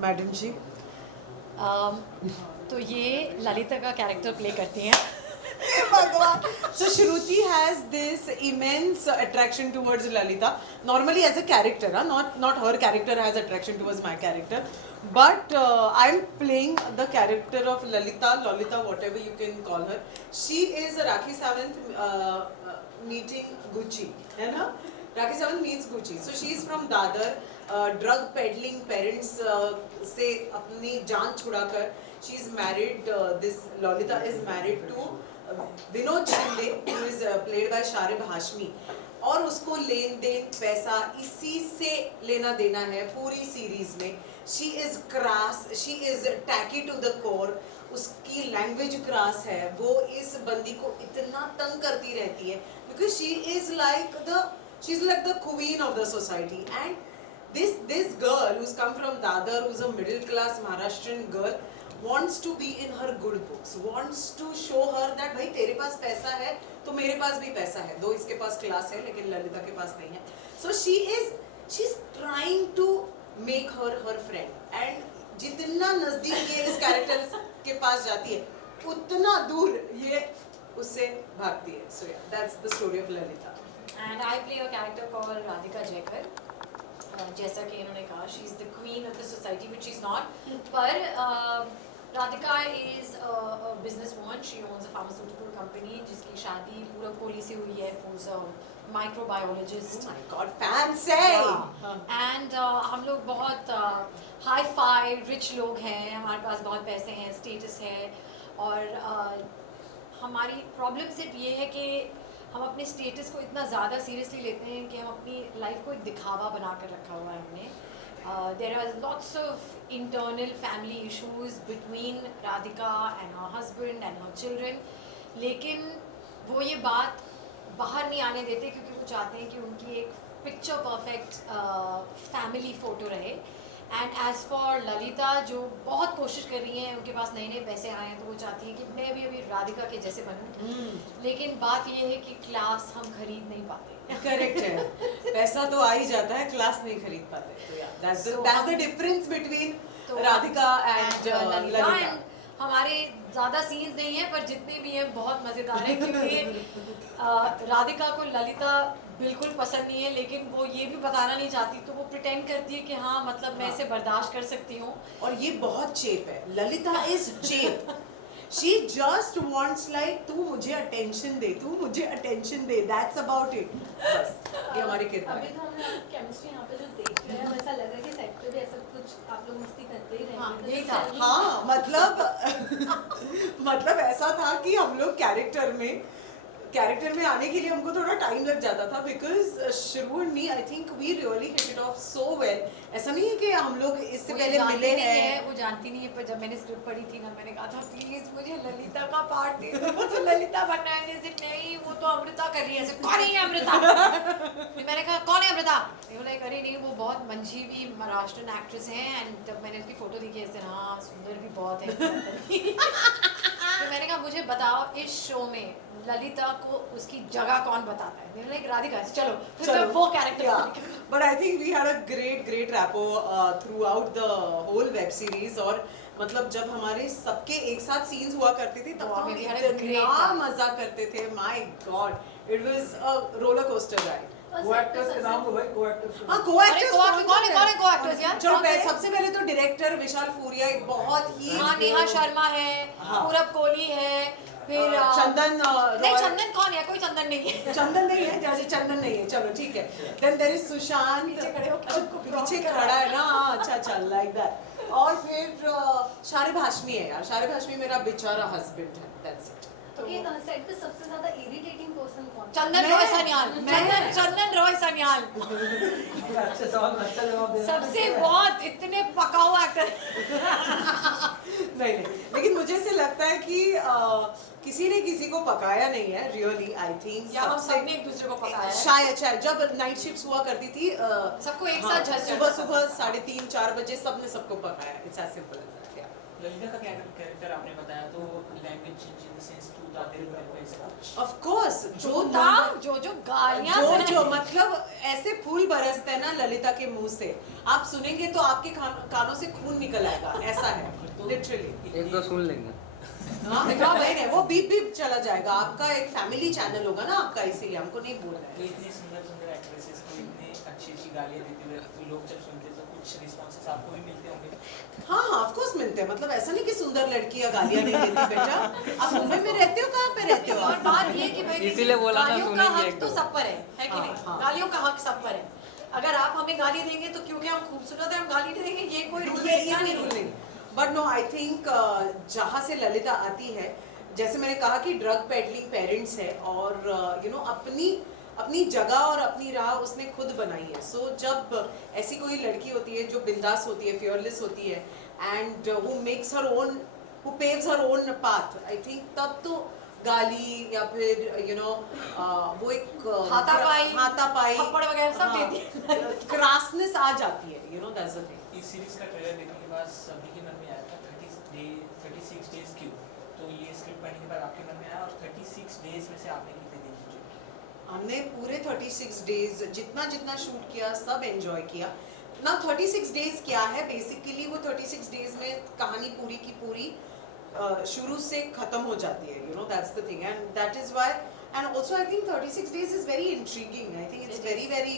Madam जी। तो ये ललिता का कैरेक्टर प्ले करती हैं। भगवान। So Shruti has this immense attraction towards Lalita. Normally as a character, not her character has attraction towards my character. But I'm playing the character of Lolita, whatever you can call her. She is Rakhi Sawant meeting Gucci, है ना? Rakhi Sawant meets Gucci. So she is from Dadar. Drug peddling parents से अपनी जान छुड़ाकर she is married. This Lolita is married to Vinod Shinde, who is played by Sharib Hashmi, और उसको लेन then पैसा इसी से लेना देना है पूरी सीरीज में। She is cross, she is tacky to the core, उसकी लैंग्वेज क्रास है, वो इस बंदी को इतना तंग करती रहती है because she is like the queen of the society. And this girl who's come from Dadar, who's a middle class Maharashtrian girl, wants to be in her good books, wants to show her that भाई तेरे पास पैसा है तो मेरे पास भी पैसा है, दो इसके पास क्लास है लेकिन ललिता के पास नहीं है। So she's trying to make her friend, and जितना नजदीक ये इस कैरेक्टर के पास जाती है उतना दूर ये उससे भागती है। So yeah, that's the story of Lalita. And I play a character called Radhika Jaikar. जैसा कि इन्होंने कहा, she is the queen of the society which is not, पर Radhika is a business woman. She owns a pharmaceutical company जिसकी शादी पूरब कोहली से हुई है, who is a microbiologist. Oh my God, fancy! And हम लोग बहुत हाई फाई रिच लोग हैं, हमारे पास बहुत पैसे हैं, स्टेटस है, और हमारी प्रॉब्लम सिर्फ ये है कि हम अपने स्टेटस को इतना ज़्यादा सीरियसली लेते हैं कि हम अपनी लाइफ को एक दिखावा बना कर रखा हुआ है हमने। There are lots of internal family issues between Radhika and her husband and her children, लेकिन वो ये बात बाहर नहीं आने देते क्योंकि वो चाहते हैं कि उनकी एक पिक्चर परफेक्ट फैमिली फ़ोटो रहे। एंड एज़ फॉर ललिता, जो बहुत कोशिश कर रही हैं, उनके पास नए नए पैसे आए हैं तो वो चाहती हैं कि मैं भी अभी राधिका के जैसे बनूं। लेकिन बात ये है कि क्लास हम खरीद नहीं पाते। करेक्ट है, पैसा तो आ ही जाता है, क्लास नहीं खरीद पाते। तो यार that's the difference between Radhika and Lalita. हमारे ज़्यादा सीन्स नहीं हैं, पर जितने भी हैं बहुत मज़ेदार हैं क्योंकि राधिका को ललिता बिल्कुल पसंद नहीं है, लेकिन वो ये भी बताना नहीं चाहती, तो वो प्रिटेंड करती है कि हाँ मतलब मैं इसे बर्दाश्त कर सकती हूँ। और ये बहुत चेप है, Lalita is cheap. She just wants like तू मुझे अटेंशन दे, तू मुझे attention they, that's about it। बस ये हमारी किरदार अभी तो हमने केमिस्ट्री यहाँ पे जो देख रहे हैं वैसा लग रहा है कि सेट पे भी ऐसा कुछ आप लोग मस्ती करते ही रहेंगे। हाँ, तो यही जो था। selling- हाँ मतलब ऐसा था कि हम लोग कैरेक्टर में आने के लिए हमको थोड़ा टाइम लग जाता था because through and me, I think we really hit it off so well. ऐसा नहीं है कि हम लोग इससे पहले मिले हैं। वो जानती नहीं है, पर जब मैंने स्क्रिप्ट पढ़ी थी ना, मैंने कहा था प्लीज मुझे ललिता का पार्ट दे दो, मुझे ललिता बनना है। जैसे नहीं, वो तो अमृता कर रही है। ऐसे कौन है अमृता? फिर मैंने कहा कौन है अमृता? वो लाइक अरे नहीं, वो बहुत मंझीवी महाराष्ट्रन एक्ट्रेस हैं। एंड जब मैंने उसकी फोटो देखी ऐसे, हाँ सुंदर भी बहुत है। तो मैंने कहा मुझे बताओ इस शो में ललिता को उसकी जगह कौन बताता है? मैंने लाइक राधिका, चलो फिर मैं वो character. But I think we had a great rapport throughout the whole web series. और मतलब जब हमारे सबके एक साथ सीन्स हुआ करते थे तब हम इतना मजा करते थे। My God, it was a roller coaster ride. Co-actors के नाम लो भाई, को-एक्टर्स। हाँ, को-एक्टर्स कौन है को-एक्टर्स यार? चलो सबसे पहले तो डायरेक्टर विशाल फूरिया, एक बहुत ही हाँ, नेहा शर्मा है, पूरब कोहली है, फिर चंदन। नहीं, चंदन कौन है? कोई चंदन नहीं है। चंदन नहीं है, जैसे चंदन नहीं है, चलो ठीक है। देन देयर इज सुशांत, पीछे खड़ा है ना। अच्छा लाइक दैट। और फिर शारिब हाशमी है यार, शारिब हाशमी मेरा बेचारा हस्बैंड है, दैट्स इट। तो ये सेट पे सबसे ज्यादा इरिटेटिंग पर्सन कौन? चंदन रॉय सन्याल। चंदन रॉय सन्याल अच्छा सवाल, अच्छा जवाब दे। सबसे बहुत इतने पकाऊ एक्टर। नहीं, लेकिन मुझे ऐसे लगता है कि किसी ने किसी को पकाया नहीं है रियली। आई थिंक या हम सबने एक दूसरे को पकाया है। शायद जब नाइट शिफ्ट्स हुआ करती थी सबको एक साथ सुबह 3:30-4 बजे सबने सबको पकाया। It's as simple as that. Lalita का कैरेक्टर आपने बताया तो language change in the sense to Dadar में ऐसा ऑफ कोर्स जो गालियां जो मतलब ऐसे फूल बरसते हैं ना ललिता के मुंह से, आप सुनेंगे तो आपके कानों से खून निकल आएगा, ऐसा है लिटरली। एक दो सुन लेंगे। हाँ वही नहीं, वो बीप बीप चला जाएगा। आपका एक फैमिली चैनल होगा ना आपका, इसीलिए हमको नहीं बोल तो रहे हैं। इतनी सुंदर सुंदर एक्ट्रेसेस को इतनी अच्छी अच्छी गालियाँ देते हुए तो लोग जब सुनते तो कुछ रिस्पॉन्सेस आपको भी मिलते होंगे। हाँ हाँ ऑफ कोर्स मिलते हैं, मतलब ऐसा नहीं कि सुंदर लड़कियां गालियां नहीं देती बेटा। आप मुंबई में रहते हो, कहाँ पे रहते हो और आप? बात ये कि भाई इसीलिए बोला था गालियों का सुनेंगे हक एक तो दो। सब पर है कि हाँ, नहीं? हाँ। गालियों का हक सब पर है। अगर आप हमें गाली देंगे तो क्योंकि हम खूबसूरत हैं हम गाली नहीं देंगे, ये कोई रूल ये नहीं रूल नहीं। बट नो आई थिंक जहाँ से ललिता आती है, जैसे मैंने कहा कि ड्रग पेडलिंग पेरेंट्स है और यू नो अपनी जगह और अपनी राह उसने खुद बनाई है। सो जब ऐसी कोई लड़की होती है जो बिंदास होती है, फियरलेस होती है and who makes her own, who paves her own path, I think तब तो गाली या फिर यू नो वो एक हाथापाई थप्पड़ वगैरह सब देती है। क्रासनेस आ जाती है, you know that's the thing. इस सीरीज का ट्रेलर देखने के बाद सभी के मन में आया था 36 डेज क्यों, तो ये स्क्रिप्ट पढ़ने के बाद आपके मन में आया और 36 डेज में से आपने कितने दिन मुझे हमने पूरे 36 डेज जितना शूट किया सब एंजॉय किया ना। 36 डेज क्या है बेसिकली, वो 36 डेज में कहानी पूरी की पूरी शुरू से खत्म हो जाती है, you know that's the thing and that is why and also I think 36 days is very intriguing. I think it's very very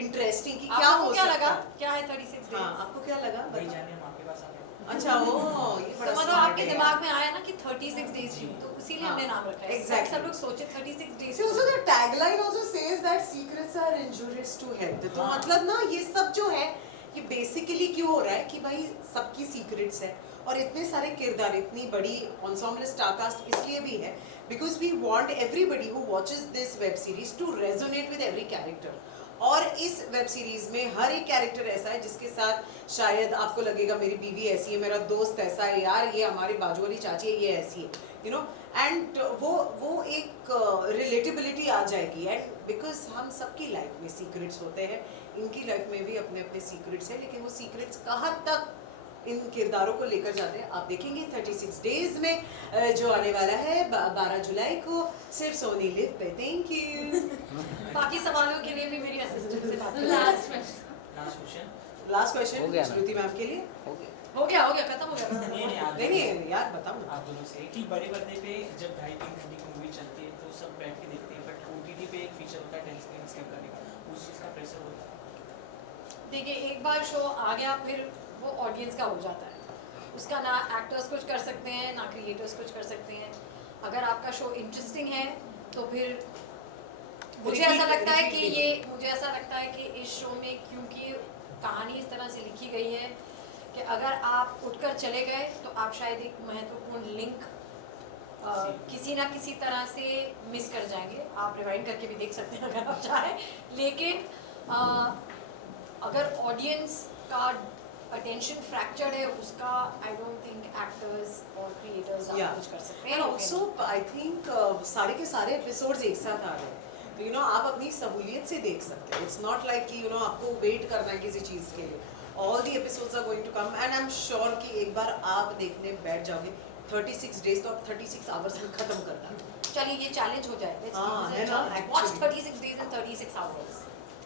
interesting कि क्या आपको हो क्या सकता लगा? है। क्या है 36 डेज? हाँ आपको क्या लगा? वही बताओ। जाने हम आपके पास आ गए। अच्छा वो ये तो बड़ा मतलब smart आपके है। दिमाग में आया ना कि 36 डेज क्यों, तो इसीलिए हाँ, हमने नाम रखा है। exactly. सब लोग सोचे 36 days. See, also the tagline also says that secrets are injurious to health. तो हाँ। मतलब ना ये सब जो है ये बेसिकली क्यों हो रहा है कि भाई सबकी सीक्रेट्स है और इतने सारे किरदार, इतनी बड़ी ensemble स्टार कास्ट इसलिए भी है because we want everybody who watches this web series to resonate with every character. और इस वेब सीरीज में हर एक कैरेक्टर ऐसा है जिसके साथ शायद आपको लगेगा मेरी बीवी ऐसी है, मेरा दोस्त ऐसा है, यार ये हमारी बाजू वाली चाची है, ये ऐसी है, यू नो। एंड वो एक रिलेटेबिलिटी आ जाएगी एंड बिकॉज हम सबकी लाइफ में सीक्रेट्स होते हैं, इनकी लाइफ में भी अपने अपने सीक्रेट्स हैं, लेकिन वो सीक्रेट्स कहाँ तक इन किरदारों को लेकर जाते हैं आप देखेंगे 36 डेज में जो आने वाला है 12 जुलाई को सिर्फ सोनी लिव पे। Thank you. बाकी सवालों के लिए भी मेरी असिस्टेंट से बात करें। Last question last question last हो क्वेश्चन गया ना? श्रुति मैम के लिए। हो गया। हो गया खत्म हो गया। नहीं आप नहीं नहीं यार बताओ ना। आप दोनों से कि बड़े पर्दे पे जब 2.5-3 घंटे की मूवी चलती है तो सब बैठ के देखते हैं, बट OTT पे एक फीचर होता है 10 स्क्रीन स्किप करने का, उस चीज़ का प्रेशर होता है। देखिए एक बार शो आ गया फिर वो ऑडियंस का हो जाता है, उसका ना एक्टर्स कुछ कर सकते हैं ना क्रिएटर्स कुछ कर सकते हैं। अगर आपका शो इंटरेस्टिंग है तो फिर मुझे ऐसा लगता है कि इस शो में क्योंकि कहानी इस तरह से लिखी गई है कि अगर आप उठकर चले गए तो आप शायद एक महत्वपूर्ण लिंक किसी ना किसी तरह से मिस कर जाएंगे। आप रिवाइंड करके भी देख सकते हैं अगर आप चाहें, लेकिन अगर ऑडियंस का अटेंशन फ्रैक्चर्ड है उसका आई डोंट थिंक एक्टर्स और क्रिएटर्स कुछ कर सकते हैं। एंड ऑल्सो आई थिंक सारे के सारे एपिसोड्स एक साथ आ रहे हैं तो यू नो आप अपनी सहूलियत से देख सकते हैं। इट्स नॉट लाइक कि यू नो आपको वेट करना है किसी चीज़ के लिए। All the episodes are going to come and I am sure कि एक बार आप देखने बैठ जाओगे 36 डेज तो आप 36 आवर्स में खत्म करना। चलिए ये चैलेंज हो जाए। हाँ, है ना, watch actually. 36 days in 36 hours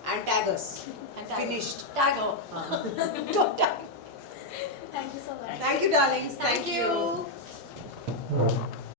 and tag us and tag Finished. tag her. हाँ। Don't tag. Thank you so much thank you Darling's, Thank you.